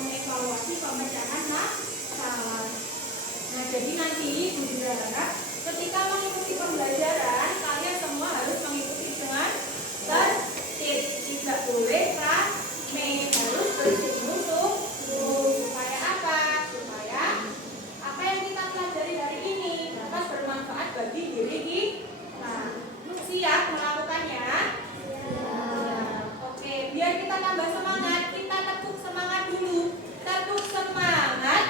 mengevaluasi pemecahan masalah. Nah, jadi nanti Bunda berharap ketika mengikuti pembelajaran kalian semua harus mengikuti dengan tertib, tidak boleh rame, harus berjenguk. Supaya apa? Supaya apa yang kita pelajari hari ini dapat bermanfaat bagi diri kita. Siap melakukannya? Oke, biar kita tambah semangat, kita tepuk semangat dulu. Tepuk semangat.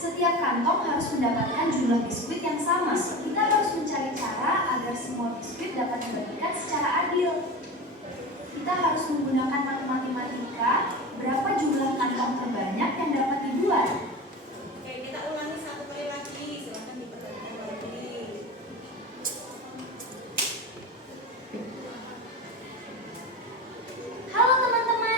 Setiap kantong harus mendapatkan jumlah biskuit yang sama. Kita harus mencari cara agar semua biskuit dapat dibagikan secara adil. Kita harus menggunakan matematika, berapa jumlah kantong terbanyak yang dapat dibuat. Oke, kita ulangi satu kali lagi. Silakan diperhatikan lagi. Halo teman-teman,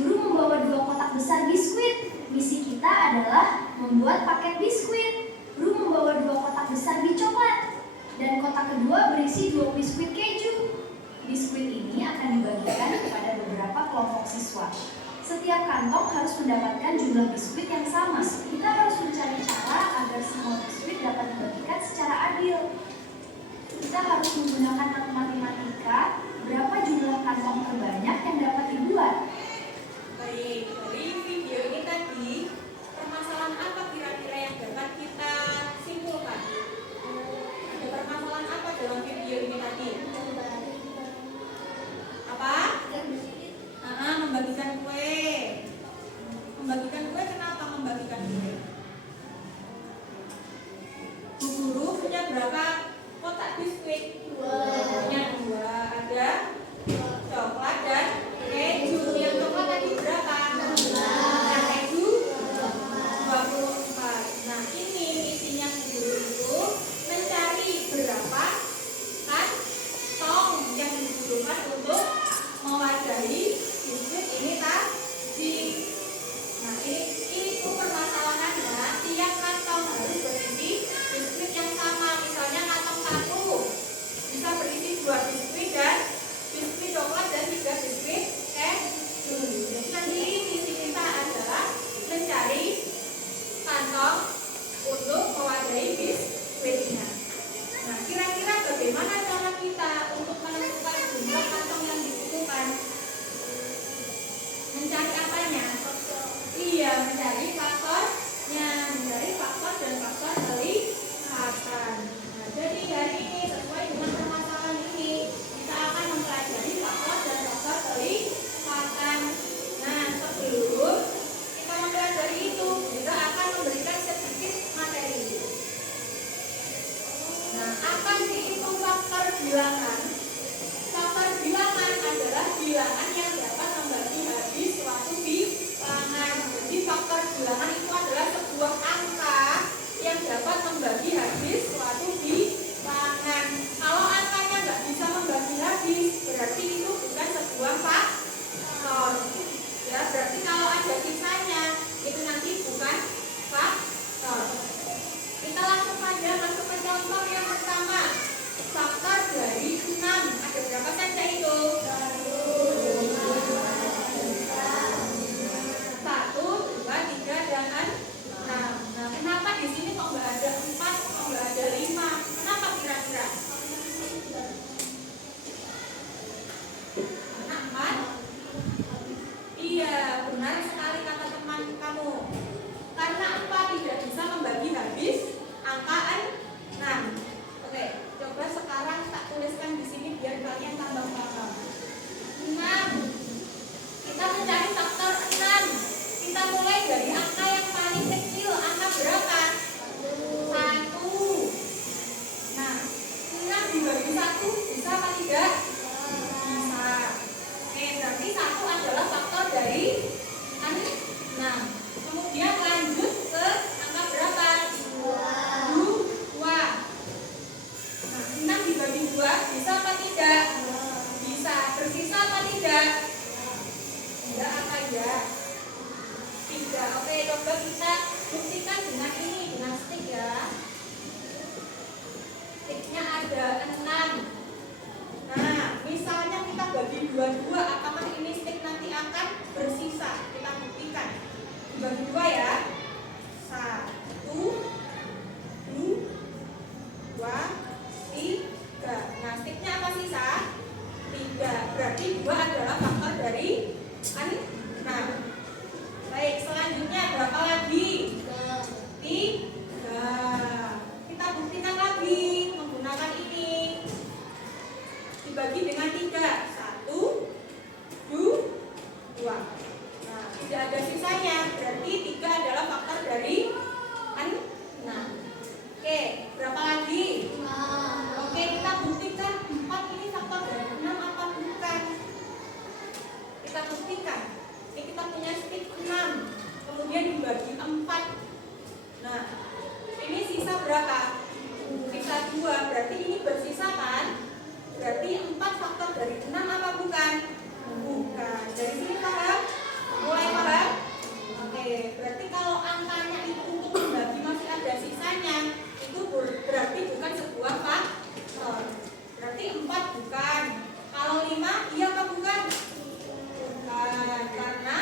guru membawa 2 kotak besar biskuit. Misi kita adalah membuat paket biskuit. Guru membawa 2 kotak besar biji coklat dan kotak kedua berisi 2 biskuit keju. Biskuit ini akan dibagikan kepada beberapa kelompok siswa. Setiap kantong harus mendapatkan jumlah biskuit yang sama. Kita harus mencari cara agar semua biskuit dapat dibagikan secara adil. Kita harus menggunakan matematika, berapa jumlah kantong terbanyak yang dapat dibuat. Baik, dari video ini tadi, permasalahan apa kira-kira yang dapat kita simpulkan? Ada permasalahan apa dalam video ini tadi? Apa? Membagikan kue. Membagikan kue, kenapa membagikan kue? Bu Guru punya berapa kotak biskuit? Punya 2. Ada coklat dan keju. Yang coklat tadi berapa? Yang keju 24. Nah, ini isinya Bu Guru itu mencari berapa kantong yang dibutuhkan untuk mewadahi biskuit ini tadi. Nah, ini tuh permasalahannya, tiap kantong harus berisi biskuit yang sama. Misalnya kantong 1 bisa berisi 2 biskuit dan biskuit coklat dan 3 biskuit keju. Jadi nanti misi kita adalah mencari kantong untuk mewadahi biskuitnya. Nah, kira-kira bagaimana cara kita untuk menentukan jumlah kantong yang dibutuhkan? Mencari apanya? Iya, mencari faktornya, mencari faktor dan faktor kelihatan. Nah, jadi dari dihitung faktor bilangan, faktor bilangan adalah bilangan yang dapat membagi habis suatu bilangan. Jadi faktor bilangan itu adalah sebuah angka yang dapat membagi habis suatu bilangan. Kalau angkanya nggak bisa membagi habis, berarti itu bukan sebuah faktor. Ya, berarti kalau ada sisanya, itu nanti bukan faktor. Kita langsung saja masuk ke contoh yang pertama. Faktor dari 6. Ada berapa saja itu? 1, 2, 3, dan 6. Nah, kenapa di sini kok nggak ada 4, kok nggak ada 5? Kenapa kira-kira? Karena 4? Iya, benar sekali kata teman kamu. Karena 4 tidak bisa membagi habis angka 6. Oke, coba sekarang tak tuliskan di sini biar kalian tambah paham. 6. Kita mencari faktor 6. Kita mulai dari angka yang paling kecil. Angka berapa? 1. Nah, 6 dibagi 1 bisa apa tidak? Bisa. Oke, berarti 1 adalah faktor dari 6. Kemudian lanjut ke angka berapa? 2. Nah, 6 dibagi 2 bisa apa tidak? Bisa. Bersisa apa tidak? Tidak apa ya? Tidak. Oke, coba kita buktikan dengan ini, dengan stik ya. Stiknya ada 6. Nah, misalnya kita bagi 2, apakah ini stik nanti akan bersisa? Kita buktikan. Dibagi 2 ya. 1, 2, 3. Nah, stiknya apa sisa? 3. Berarti 2 adalah faktor dari 6. Baik, selanjutnya berapa lagi? 3. Kita buktikan lagi menggunakan ini. Dibagi dengan 3. 1, 2. Nah, tidak ada sisanya. Berarti 3 adalah faktor dari 6. Oke, berapa lagi? 5. Oke, kita buktikan 4 ini faktor dari 6 apa bukan? Kita buktikan. Ini kita punya stik 6. Kemudian dibagi 4. Nah, ini sisa berapa? Sisa 2. Berarti ini bersisa kan? Berarti 4 faktor dari 6 apa bukan? Bukan. Dari sini paham? Mulai paham? Oke, berarti kalau angkanya itu untuk membagi masih ada sisanya, itu berarti bukan sebuah faktor. Berarti 4 bukan. Kalau 5 iya apa bukan? Bukan. Karena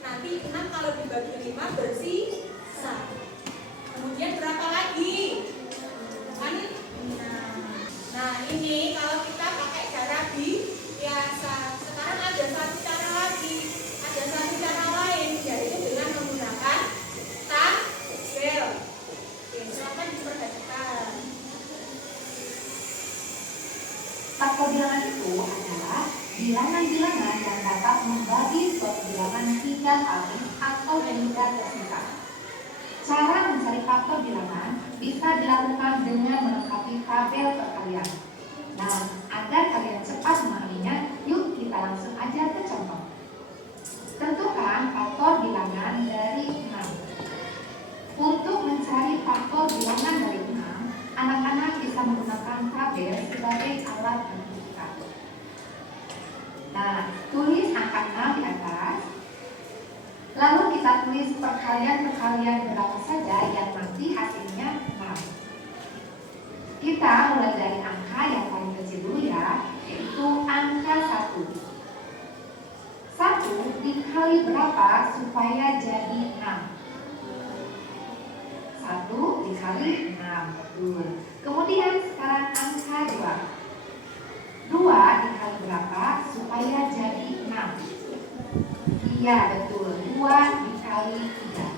nanti 6 kalau dibagi 5 bersisa. Kemudian berapa lagi? Nah, ini kalau kita pakai cara biasa. Sekarang ada satu cara lagi. Ada satu cara lain, yaitu dengan menggunakan tabel. Oke, silakan diperhatikan. Faktor bilangan itu adalah bilangan-bilangan yang dapat membagi suatu bilangan 3 kali atau hingga tersisa. Cara mencari faktor bilangan bisa dilakukan dengan melengkapi tabel perkalian. Nah, agar kalian cepat memahaminya, yuk kita langsung aja ke contoh. Tentukan faktor bilangan dari 6. Untuk mencari faktor bilangan dari 6, anak-anak bisa menggunakan tabel sebagai alat menentukan. Nah, tulis angka 6 di atas. Lalu kita tulis perkalian-perkalian berapa saja yang nanti hasilnya 6. Kita mulai dari angka yang paling kecil dulu ya, yaitu angka 1. 1 dikali berapa supaya jadi 6? 1 dikali 6, betul. Kemudian sekarang angka 2. 2 dikali berapa supaya jadi 6? Iya, betul. 2 dikali 3.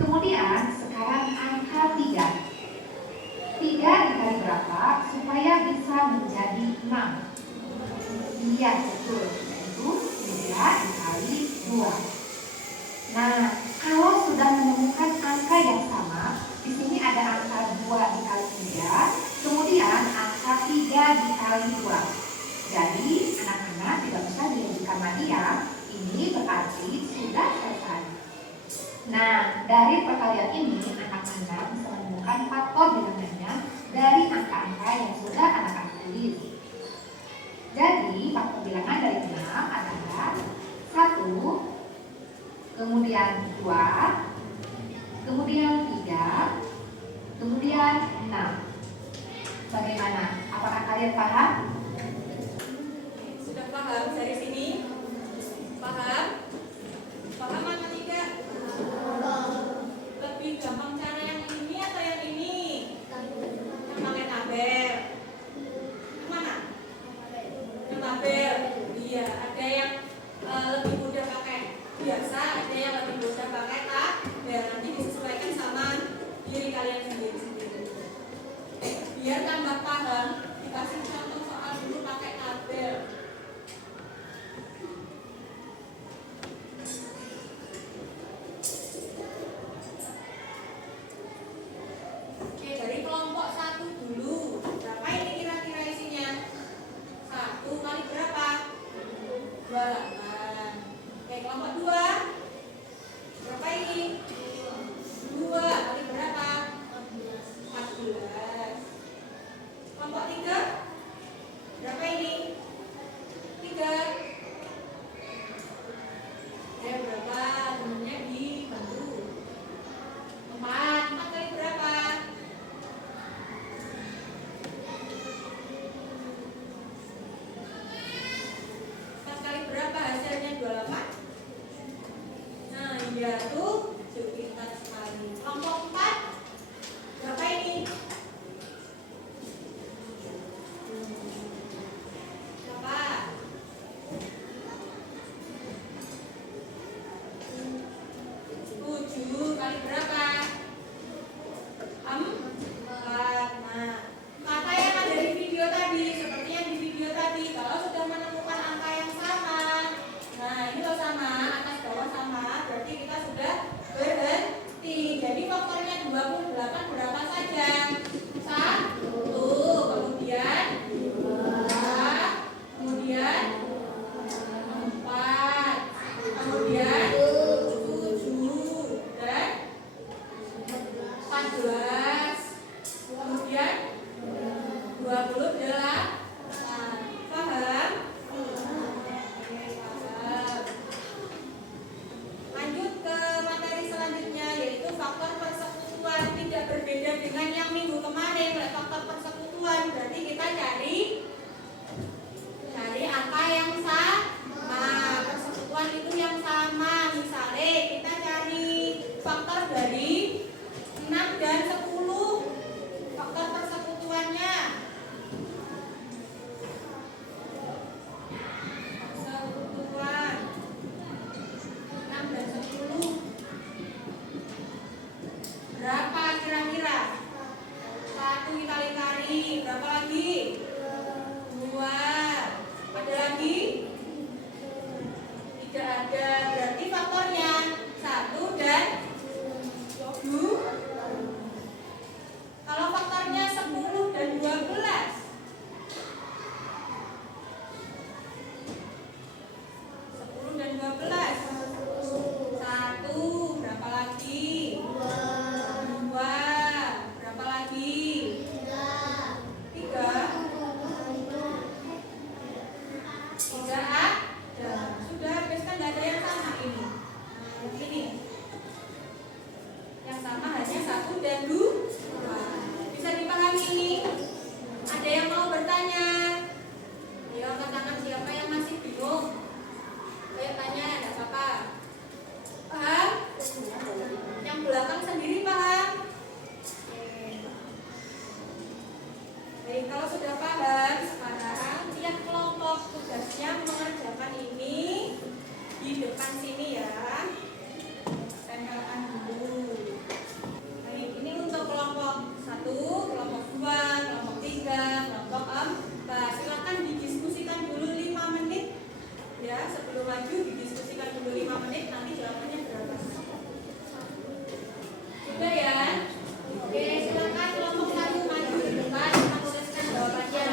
Kemudian sekarang angka 3. 3 dikali berapa supaya bisa menjadi 6? Iya, betul. Yaitu 3 dikali 2. Nah, kalau sudah menemukan angka yang sama, di sini ada angka 2 dikali 3, kemudian dikali 2. Jadi anak-anak tidak usah dilanjutkan lagi ya. Ini berarti sudah selesai. Nah, dari perkalian ini anak-anak bisa menemukan faktor bilangannya dari angka-angka yang sudah anak-anak tulis. Jadi faktor bilangan dari 6 adalah 1, kemudian 2, kemudian 3, kemudian 6. Bagaimana? Apakah kalian paham? Sudah paham dari sini? Paham? Paham atau tidak? Lebih gampang cara yang ini atau yang ini? Yang pakai tabel. Yang mana? Yang tabel. Iya, ada yang lebih mudah pakai biasa, ada yang lebih mudah pakai tabel. Nanti disesuaikan sama diri kalian sendiri-sendiri. Biar tambah paham, dikasih contoh soal dulu pakai tabel. Oke, dari kelompok 1 dulu. Berapa ini kira-kira isinya? 1 kali berapa? 28. Oke, kelompok 2. Berapa ini? 2 kali berapa? 14. Kelompok 3. Berapa ini? 3. Ya, berapa? Temennya dibantu. 4. 4 kali berapa? 4 kali berapa hasilnya? 28. Nah, iya tuh, pintar sekali. Kelompok 4. Berapa ini? Berapa? 7 kali berapa? 4. Nah, kata yang ada di video tadi, seperti yang di video tadi, kalau sudah menemukan angka yang sama, nah ini kalau sama, atas bawah sama, berarti kita sudah berhenti. Jadi faktornya 28 berapa saja? 1, kemudian 2, kemudian 4, kemudian 7 dan 14, kemudian 28. Paham? Oke, paham. Lanjut ke materi selanjutnya, yaitu faktor persekutuan. Tidak berbeda dengan yang minggu kemarin. Faktor persekutuan berarti kita cari angka yang sama. Persekutuan itu yang sama. Misalnya kita cari faktor dari 6 dan 10. Faktor persekutuannya. Persekutuan 6 dan 10. Berapa kira-kira? 1 dikali-kali. Berapa lagi? 2. Ada lagi? Tidak ada. Berarti faktornya 1 dan 2. Kalau faktornya 10 dan 12. 10 dan 12. 1. Berapa lagi? 2. Berapa lagi? 3. 3 ada. Sudah habis kan nggak ada yang sama ini. Ini. Yang sama hanya 1 dan 2. Bisa dipahami ini? Ada yang mau bertanya? Ayo angkat tangan siapa yang masih bingung? Ayo tanya, enggak apa-apa. Paham? Yang belakang sendiri paham? Baik, kalau sudah paham, sekarang tiap kelompok tugasnya mengerjakan ini di depan sini ya. Tempelkan dulu. Baik, ini untuk kelompok 1, kelompok 2, kelompok 3, kelompok 4. Silakan didiskusikan dulu 5 menit. Ya, sebelum maju didiskusikan dulu 5 menit, nanti jawabannya berapa? Sudah ya? Oke, silakan kelompok 1 maju di depan, kita tuliskan jawabannya.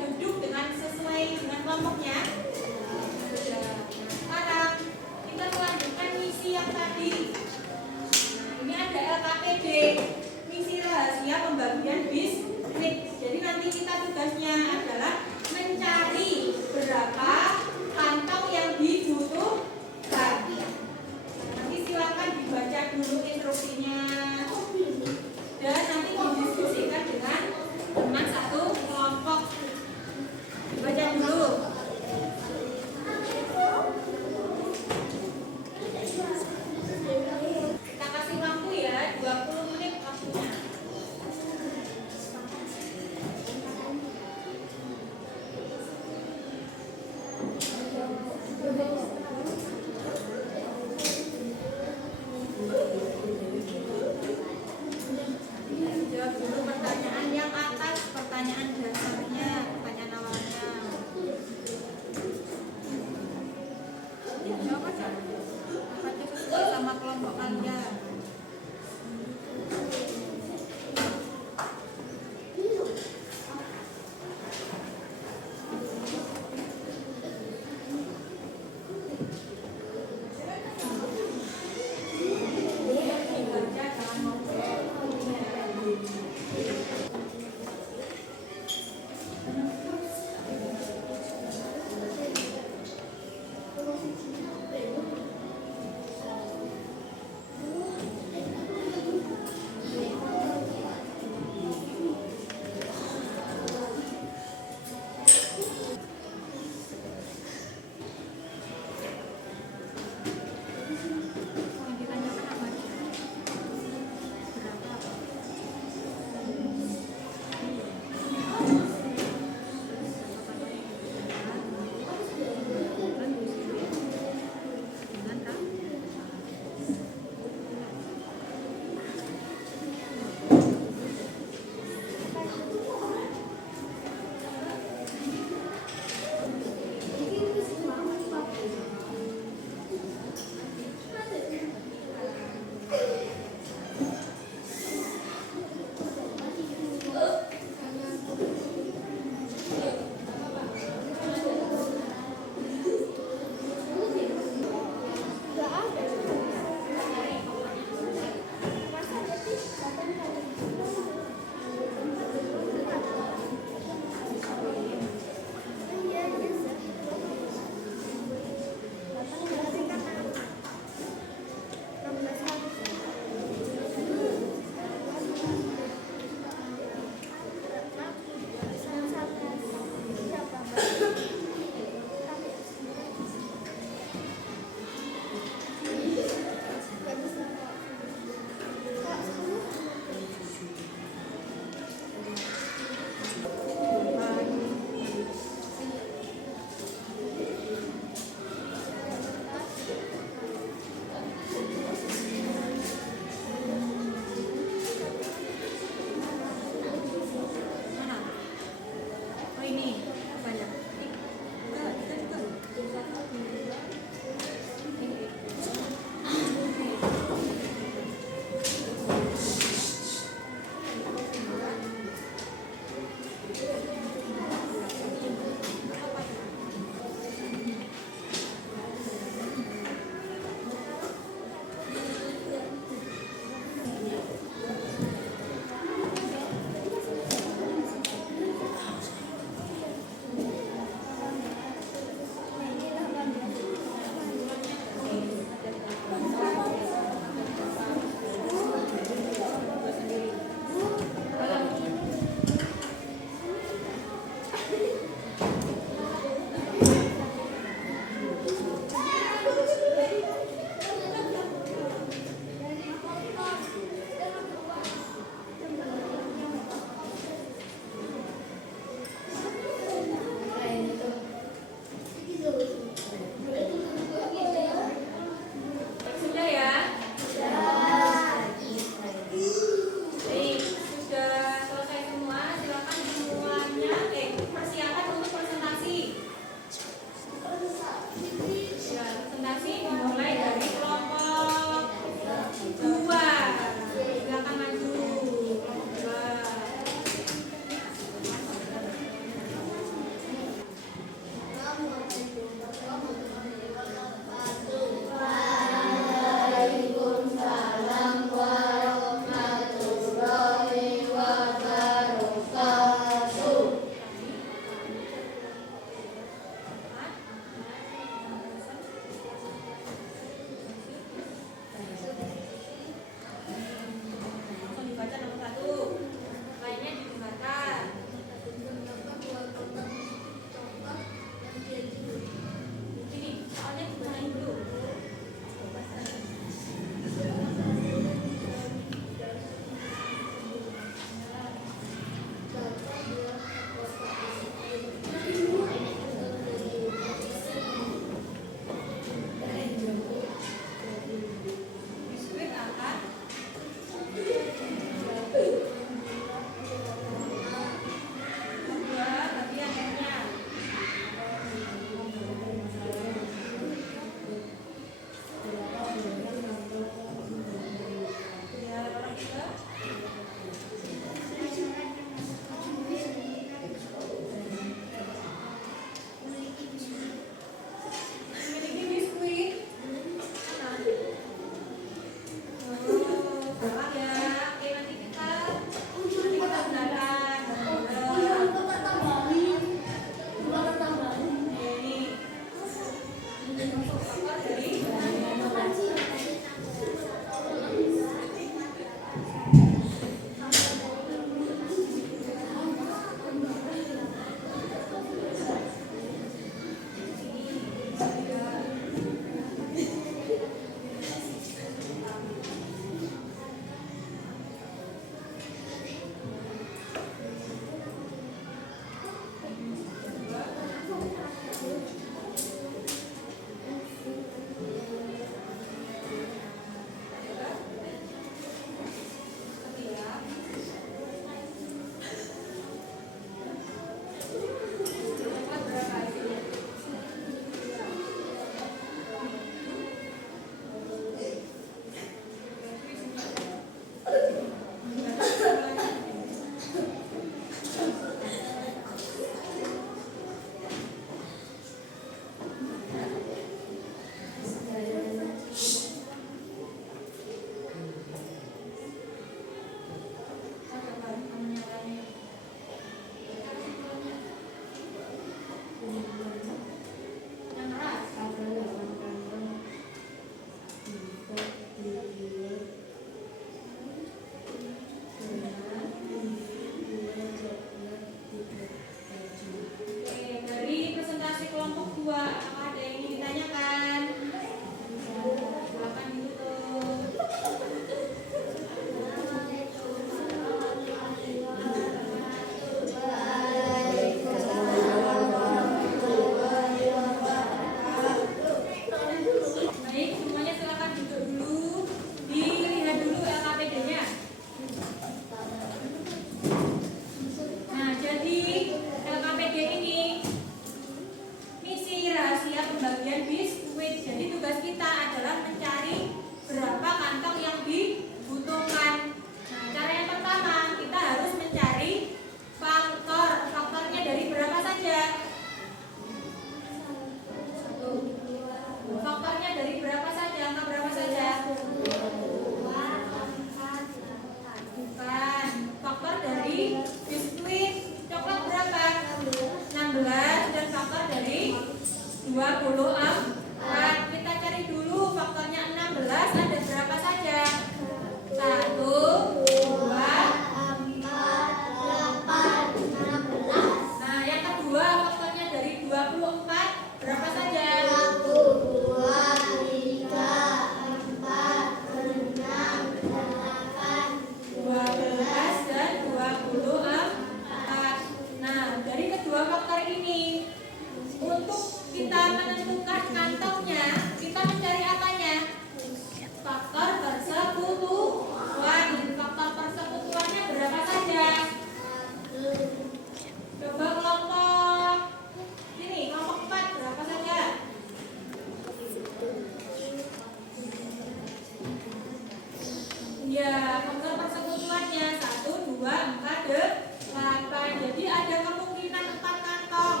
ada 8. Jadi ada kemungkinan 4 kantong.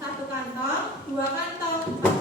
1 kantong, 2 kantong.